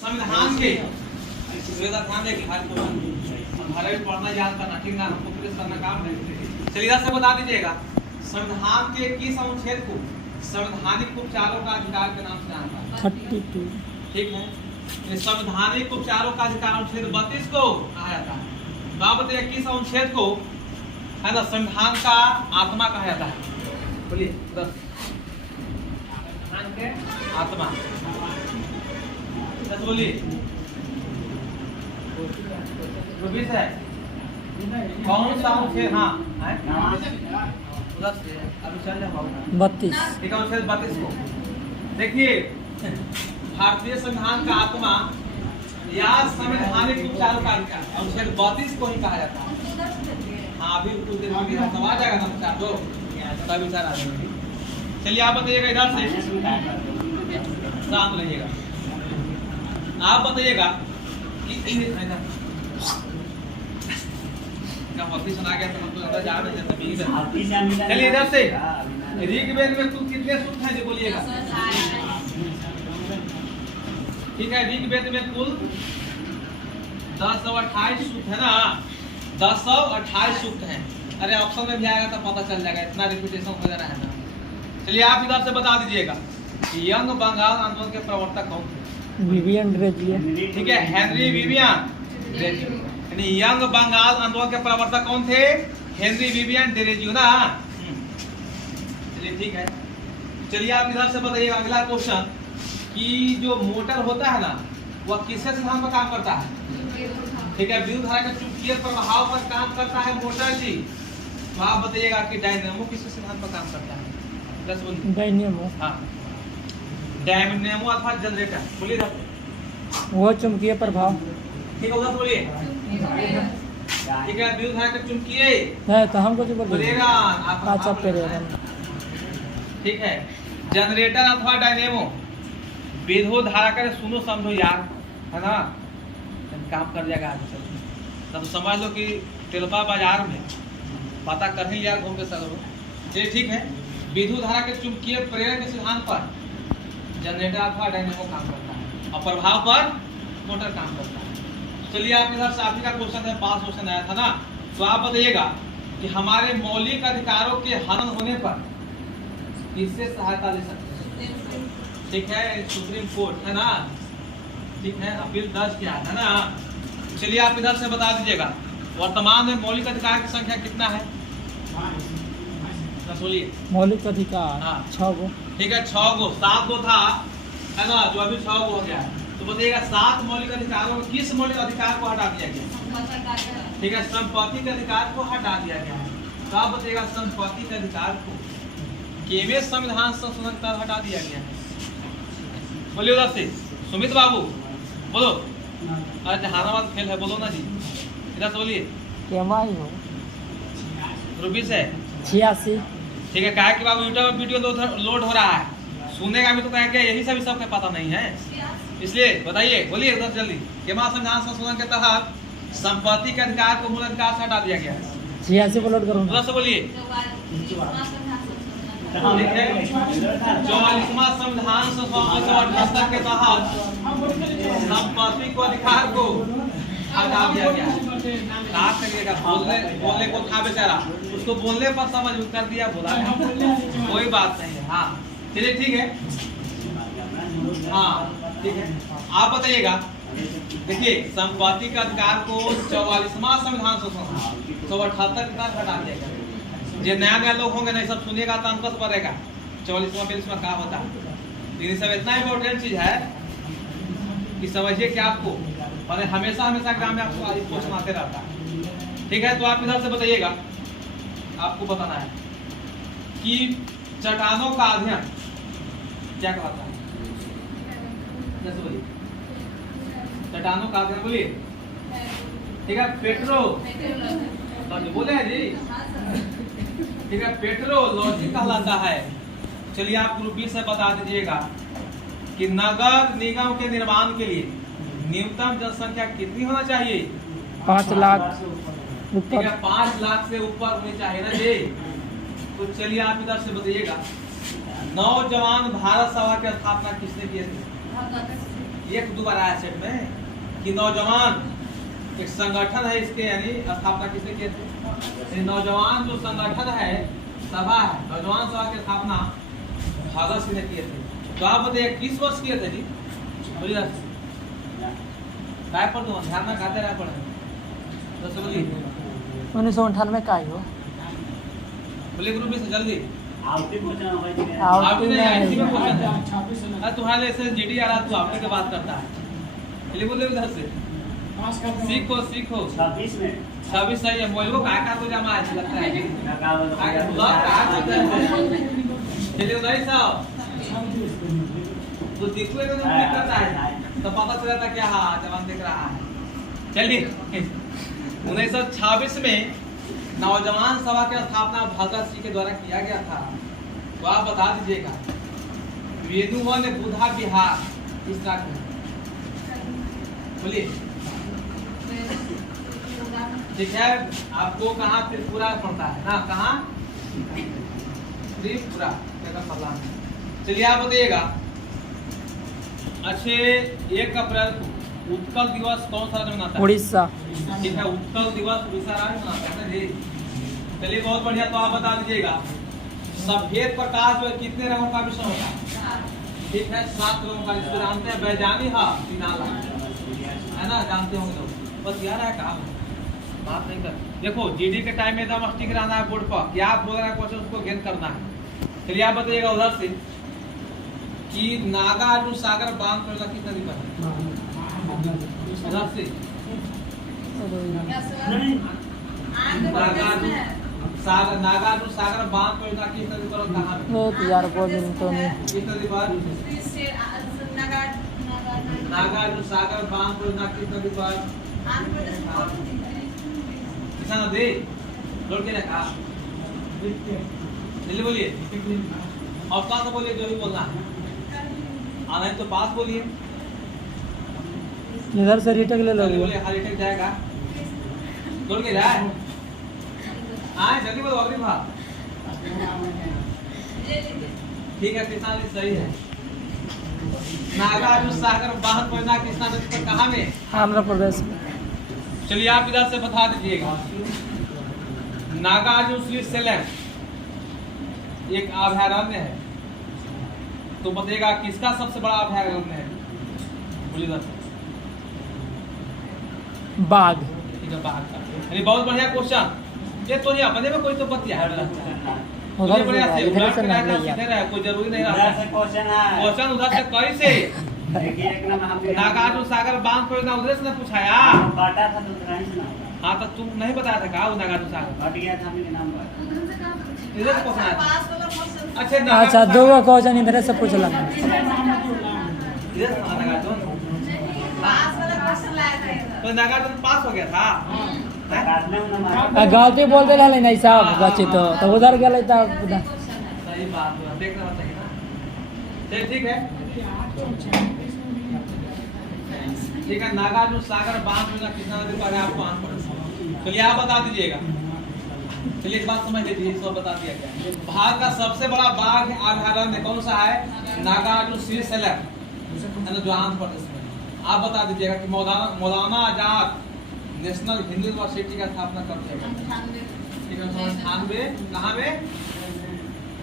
संविधान के ध्यान देगी हमारे भी पढ़ना याद करना, ठीक ना, हमको प्रेस करना काम है। चलिए इधर से बता दीजिएगा, संविधान के किस अनुच्छेद को संवैधानिक उपचारों का अधिकार के नाम से जानता है? 32। ठीक है, ये संवैधानिक उपचारों का अधिकार अनुच्छेद 32 को कहा जाता है। तो आप बताइए किस अनुच्छेद को है ना संविधान का आत्मा कहा जाता है? बोलिए संविधान के आत्मा, बोलिए है कौन सा अनुच्छेद? हाँ 32। ठीक है, अनुच्छेद 32 को देखिए, भारतीय संविधान का आत्मा या संवैधानिक उपचारों का अधिकार अनुच्छेद 32 को ही कहा जाता है। हाँ अभी कुछ देर में सब आ जाएगा ना विचार, दो सब विचार आ जाएंगे। चलिए आप बताइएगा, इधर से शांत रहिएगा, आप बताइएगा कि सुना गया तो हमको अंदर जा रहे। चलिए इधर से ऋग्वेद में कुल कितने सूक्त हैं जो बोलिएगा? ठीक है, ऋग्वेद में कुल 1028 सूक्त है ना, 1028 सूक्त हैं। अरे ऑप्शन में भी आएगा तो पता चल जाएगा, इतना रिपीटेशन हो जाना है ना। चलिए आप इधर से बता दीजिएगा, यंग बंगाल आंदोलन के प्रवर्तक कौन थे? विवियन ड्रेजियो। ठीक है, हेनरी विवियन ड्रेजियो। यंग बंगाल आंदोलन के प्रवर्तक कौन थे? हेनरी विवियन ड्रेजियो ना। चलिए ठीक है, चलिए आप इधर से बताइए अगला क्वेश्चन कि जो मोटर होता है ना वह किसके सिद्धांत पर काम करता है? ठीक है, विद्युत धारा के चुंबकीय प्रभाव पर काम करता है मोटर जी। तो आप बताइएगा कि डायनेमो किसके सिद्धांत पर काम करता है? डायनेमो। हाँ डायनेमो अथवा जनरेटर, बोलिए वो चुंबकीय प्रभाव। ठीक है, उधर बोलिए। ठीक है, विद्युत धारा के चुंबकीय है तो हम कुछ बोलिएगा आप। ठीक है, जनरेटर अथवा डायनेमो विद्युत धारा का, सुनो समझो यार, है ना, काम कर जाएगा आगे चल। तब समझ लो कि तेलपा बाजार में पता कर ही यार घूम के सर। चलिए ठीक है, विद्युत धारा के चुंबकीय प्रेरक के सिद्धांत पर जनरेटर अथवा डायनेमो काम करता है और प्रभाव पर मोटर काम करता है। चलिए आप इधर से आपका क्वेश्चन है, 5 क्वेश्चन आया था ना, तो आप बताइएगा कि हमारे मौलिक अधिकारों के हनन होने पर किससे सहायता ले सकते हैं? ठीक है, सुप्रीम कोर्ट है ना, ठीक है, अपील दर्ज किया है ना। चलिए आप इधर से बता दीजिएगा वर्तमान में मौलिक अधिकार की संख्या कितना है? बोलिए। मौलिक अधिकार 6 गो। ठीक है, 6 गो, 7 गो था है ना, जो अभी 6 गो हो गया। तो बताइएगा 7 मौलिक अधिकारों में किस मौलिक अधिकार को हटा दिया गया? ठीक है, संपत्ति के अधिकार को हटा दिया गया है। तो आप बताइएगा संपत्ति के अधिकार को केवल संविधान संशोधन कर हटा दिया गया है। बोलिए उधर से सुमित बाबू, बोलो। अरे जहानाबाद फेल है, बोलो ना जी, इधर से बोलिए। रूबी से 86। ठीक है, कहा कि बाबू यूट्यूब वीडियो लोड हो रहा है, सुनेगा भी तो कहा क्या यही सभी सबके पता नहीं है, इसलिए बताइए, बोलिए उधर जल्दी। केमा संविधान संशोधन के तहत संपत्ति के अधिकार को मूल अधिकार से हटा दिया गया है। 86 को लोड करो उधर से बोलिए। 44वां संविधान संशोधन 1978 के तहत संपत्ति को अधिकार को हटा दिया गया। क्या करिएगा, बोलने को था बेचारा, उसको बोलने पर समझ कर दिया, बोला कोई बात नहीं है। हाँ चलिए ठीक है, हाँ ठीक है, आप बताइएगा। देखिए संपत्ति का अधिकार को 44वां संविधान संशोधन 1978 के तहत हटा दिया गया। जो नया लोग होंगे नहीं सब सुनिएगा तो अंकस पड़ेगा 44वां 42वां क्या होता है। लेकिन सब इतना इम्पोर्टेंट चीज है कि समझिए कि आपको और हमेशा एग्जाम में आपको क्वेश्चन आते रहता है। ठीक है, तो आप इधर से बताइएगा, आपको बताना है कि चट्टानों का अध्ययन क्या कहलाता है? जैसे बोलिए चट्टानों का अध्ययन, बोलिए। ठीक है, बोले हैं जी। ठीक है, पेट्रोलॉजी कहलाता है। चलिए आप ग्रुप बी से बता दीजिएगा कि नगर निगम के निर्माण के लिए न्यूनतम जनसंख्या कितनी होना चाहिए? 5 लाख ठीक है, 5 लाख से ऊपर होनी चाहिए ना जी। तो चलिए आप इधर से बताइएगा, नौजवान भारत सभा की स्थापना किसने की थी? एक दो बार आया सेट में कि नौजवान एक संगठन है इसके, यानी स्थापना किसने किए थे? ये नौजवान जो संगठन है, सभा है, नौजवान सभा की स्थापना भगत सिंह ने किए थे। तो आप बताइए किस वर्ष किए थे जी? बोलिए काय पर दो ध्यान में खाते रह पड़े तो बोलिए 1998 का ही हो। बोलिए ग्रुप से जल्दी आउटी आपने में आईसी में है। क्वेश्चन है तुम्हारे ऐसे जीडी आ रहा, तू आपने के बात करता है। बोलिए बोले उधर से सीखो सीखो। 26 में 26 सही है। मोबाइल को काय को जमा है लगता है चलिए उधर साहब तो दिखो तो नहीं करता है तो पता चला था क्या? हाँ जवान दिख रहा है। चलिए 1926 में नौजवान सभा की स्थापना भगत सिंह के द्वारा किया गया था। तो आप बता दीजिएगा वेणुवन बुधा विहार किस राज्य में? बोलिए ठीक है। आपको कहाँ त्रिपुरा पड़ता है ना? कहाँ? त्रिपुरा। चलिए आप बताइएगा अच्छे 1 अप्रैल को उत्कल दिवस कौन सा राज्य मनाता है? उड़ीसा। ठीक है, उत्कल दिवस उड़ीसा राज्य मनाता है जी। चलिए बहुत बढ़िया। तो आप बता दीजिएगा सफेद प्रकाश जो है कितने रंगों का विषय होता है? ठीक है 7 रंगों का। जिसको जानते हैं वैज्ञानिक है ना, जानते होंगे लोग। बस यार है काम बात नहीं कर। देखो जीडी के टाइम में एकदम स्टिक रहना है बोर्ड पर, क्या आप बोल रहे हैं क्वेश्चन उसको गेन करना है। चलिए आप बताइएगा उधर से कि नागार्जुन सागर बांध परियोजना किस नदी पर है? उधर से नागार्जुन सागर बांध परियोजना किस नदी पर और कहाँ में? एक यार बोल दिन तो नहीं। किस नदी पर? नागार्जुन सागर बांध परियोजना किस नदी पर? किसान नदी जोड़ के रखा। जल्दी बोलिए और कहाँ से बोलिए जो भी बोलना है। आना है तो पास बोलिए। इधर से रिटेक ले लो। बोलिए हाँ रिटेक जाएगा। जोड़ के जाए आए जल्दी बोलो अगली बात। ठीक है किसान नदी सही है। नागार्जुन सागर बांध परियोजना किसान नदी पर कहाँ में? आंध्र प्रदेश। चलिए आप इधर से बता दीजिएगा नागार्जुन श्री सेलेम एक अभयारण्य है, तो बताइएगा किसका सबसे बड़ा अभयारण्य है? बोलिए बाघ। ठीक है बाघ का। यानी बहुत बढ़िया क्वेश्चन। ये तो नहीं अपने में कोई तो बतिया है उधर बढ़िया से इधर से उधर नहीं सीधे यार। रहे, कोई जरूरी नहीं उधर रहता से क्वेश्चन है। क्वेश्चन उधर से कैसे? देखिए एक नंबर हम नागार्जुन सागर बांध परियोजना उधर से न पूछाया। काटा था तो उतना ही सुना। हाँ तो तुम नहीं बताया था क्या वो नागार्जुन सागर? हट गया था हमने नाम पर। इधर से क्वेश्चन आया। अच्छा अच्छा दो गो क्वेश्चन इधर से पूछ लेना। इधर से नागार्जुन तो नागार्जुन पास हो गया था। काट में नंबर गलती बोल दे रहा नहीं साहब बच्चे तो उधर गए था। सही बात है, देखना चाहिए ना। चलिए ठीक है ठीक है। नागार्जुन सागर बांध परियोजना कितना नदी पर है आपको आंसर? चलिए आप बता दीजिएगा। चलिए एक बात समझ लीजिए, सब बता दिया गया। भारत का सबसे बड़ा बाघ अभयारण्य कौन सा है? नागार्जुन श्री सेलेम है ना, जो आंध्र प्रदेश में। आप बता दीजिएगा कि मौलाना आजाद नेशनल हिंदू यूनिवर्सिटी का स्थापना कब किया गया? 1998 कहाँ में?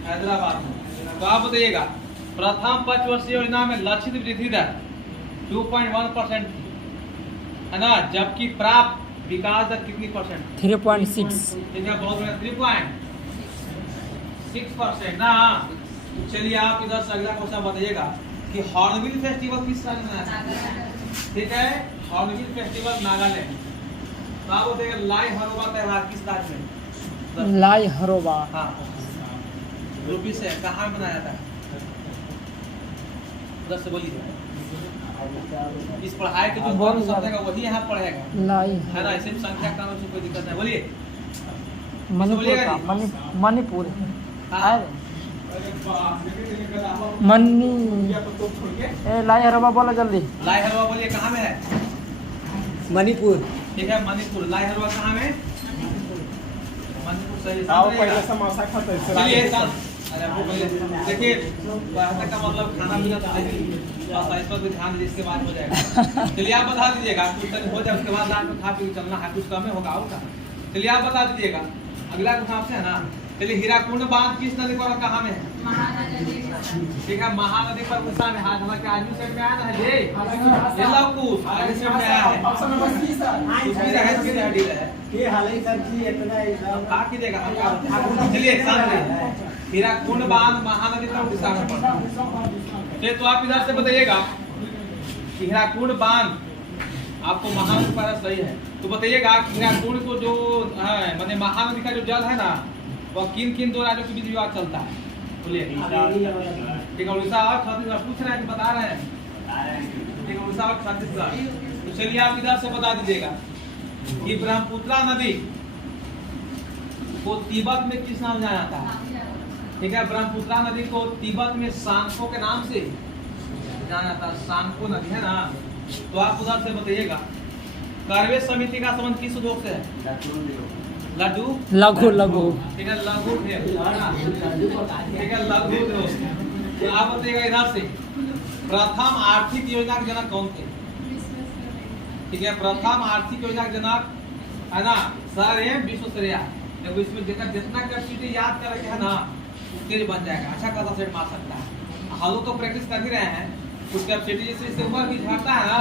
हैदराबाद में। तो आप बताइएगा प्रथम पंचवर्षीय योजना में लक्षित वृद्धि दर 2.1% थी है ना, जबकि प्राप्त विकास दर कितनी परसेंट? 3.6। ठीक है बहुत बढ़िया 3.6% ना। चलिए आप इधर से अगला क्वेश्चन बताइएगा कि हॉर्नबिल फेस्टिवल किस राज्य में है? ठीक है हॉर्नबिल फेस्टिवल नागालैंड। तो आप बताइएगा लाई हरोबा त्योहार किस राज्य में? लाई हरोबा। हाँ यूपी से कहाँ मनाया जाता है? उधर से बोलिए। इस पढ़ाई के जो कौन समझेगा वही यहाँ पढ़ेगा लाई है ना, ऐसे संख्या का में कोई दिक्कत नहीं। बोलिए मणिपुर का मणिपुर हाँ। मनी ए लाई हरोबा बोला जल्दी। लाई हलवा बोलिए कहाँ में है? मणिपुर। ठीक है मणिपुर। लाई हलवा कहाँ में? मणिपुर सही। आओ पहले समोसा खाते हैं। चलिए अरे आपको पहले देखिए का मतलब खाना पीना तो बस इस पर भी ध्यान दीजिए, इसके बाद हो जाएगा। चलिए आप बता दीजिएगा, कुछ तक हो जाए उसके बाद रात में खा पी के चलना है, कुछ कम होगा होगा। चलिए आप बता दीजिएगा, अगला कुछ आपसे है ना। चलिए हीराकुंड बांध किस नदी पर कहाँ में है? ठीक है, महानदी पर गुस्सा में हाथ हमारे आजू सेट में आया ना है ये लवकुश आगे सेट में आया है। Option number C sir. उसकी जगह की हड्डी है ये हाल ही सर जी इतना ही अब का की देगा हम। चलिए सामने हीराकुंड बांध महानदी पर गुस्सा में पड़ता है। तो आप इधर से बताइएगा कि हीराकुंड बांध आपको महानदी पर सही है, तो बताइएगा हीराकुंड को जो है माने महानदी का जो जल है ना, वह किन किन दो राज्यों के बीच विवाद चलता है? बोलिए। ठीक है, उड़ीसा और छत्तीसगढ़ पूछ रहे हैं कि बता रहे हैं? ठीक है, उड़ीसा और छत्तीसगढ़। तो चलिए आप इधर से बता दीजिएगा कि ब्रह्मपुत्रा नदी को तिब्बत में किस नाम जाना जाता है? ठीक है, ब्रह्मपुत्रा नदी को तिब्बत में सांको के नाम से जाना जाता है, सांको नदी है ना। तो आप उधर से बताइएगा कार्य समिति का संबंध किस उद्योग से है? लड्डू लघु लघु। ठीक है, लघु उद्योग। ठीक है, लघु उद्योग। तो आप बताइएगा इधर से प्रथम आर्थिक योजना के जनक कौन थे? ठीक है, प्रथम आर्थिक योजना के जनक है ना सर एम विश्वेश्वरैया। देखो इसमें जितना कैपेसिटी याद करके है ना तेज बन जाएगा, अच्छा खासा सेट मार सकता है। हम लोग तो प्रैक्टिस कर ही रहे हैं, कुछ कैपेसिटी जैसे इससे ऊपर भी घटता है ना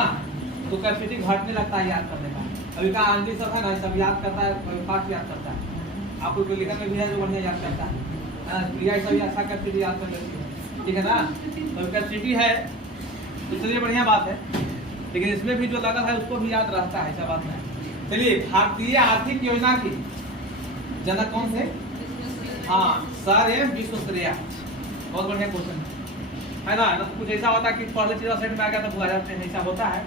तो कैपेसिटी घटने लगता है याद करने का। अभी का आंटी सब है ना सब याद करता है, फास्ट याद करता है। आपको कोई लिखने में भी है जो बढ़िया याद करता है, क्रिया सब अच्छा कैपेसिटी याद कर लेती है। ठीक है ना, तो कैपेसिटी है तो चलिए बढ़िया बात है, लेकिन इसमें भी जो लगा है उसको भी याद रहता है, ऐसा बात नहीं। चलिए भारतीय आर्थिक योजना की जनक कौन थे? हाँ सर एम विश्वेश्वरैया। बहुत बढ़िया क्वेश्चन है ना। कुछ ऐसा होता है कि पहले चीज सेट में आ गया तो भुला जाते हैं, ऐसा होता है।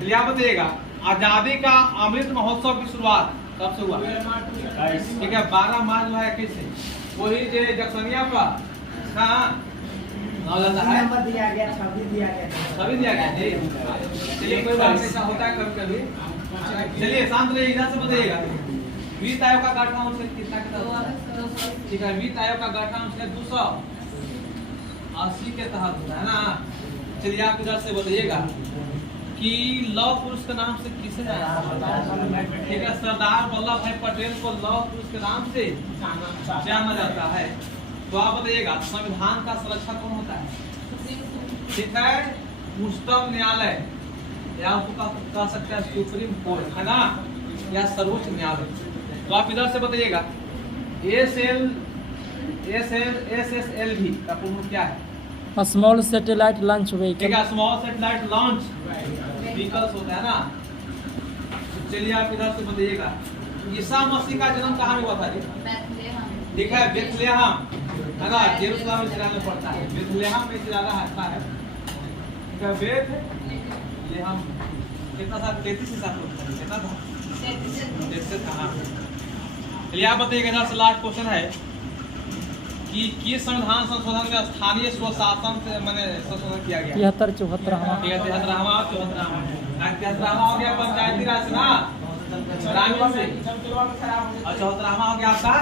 चलिए आप बताइएगा आजादी का अमृत महोत्सव की शुरुआत कब से हुआ? ठीक है, 12 मार्च 2021 से। वही जो जक्सनिया पर हाँ नंबर दिया गया, छवि दिया गया, सभी दिया गया जी। चलिए कोई बात ऐसा होता है कभी कभी। चलिए शांत रहिए, इधर से बताइएगा वित्त आयोग का गठन उनसे कितना कितना? ठीक है, वित्त आयोग का गठन उनसे 280 के तहत हुआ है ना। चलिए आप इधर से बताइएगा कि लौह पुरुष के नाम से किसे जाना? ठीक है, सरदार वल्लभ भाई पटेल को लौह पुरुष के नाम से जाना जाता है। तो आप बताइएगा संविधान का संरक्षक कौन होता है? ठीक है, उच्चतम न्यायालय या उसको कह सकते हैं सुप्रीम कोर्ट है ना, या सर्वोच्च न्यायालय। तो आप इधर से बताइएगा SSLV का पूर्ण रूप क्या है? स्मॉल सैटेलाइट लॉन्च ठीक व्हीकल। है, स्मॉल सैटेलाइट लॉन्च व्हीकल्स होता है ना। तो चलिए आप इधर से बताइएगा ईसा मसीह का जन्म कहाँ में हुआ था जी? ठीक है, बेथलेहम है ना, जेरूसलम इजराइल में पड़ता है। बेथलेहम में ज्यादा आता है। ठीक है, बेथलेहम कितना था? 33 के साथ कितना था? 33 था। हाँ, चलिए आप बताइएगा इधर से लास्ट क्वेश्चन है कि किस संविधान संशोधन में स्थानीय स्वशासन से मैंने संशोधन किया गया? 73 74। ठीक है, 73वां 74वां हो गया पंचायती राज ना, ग्रामीण से। और 74वां हो गया आपका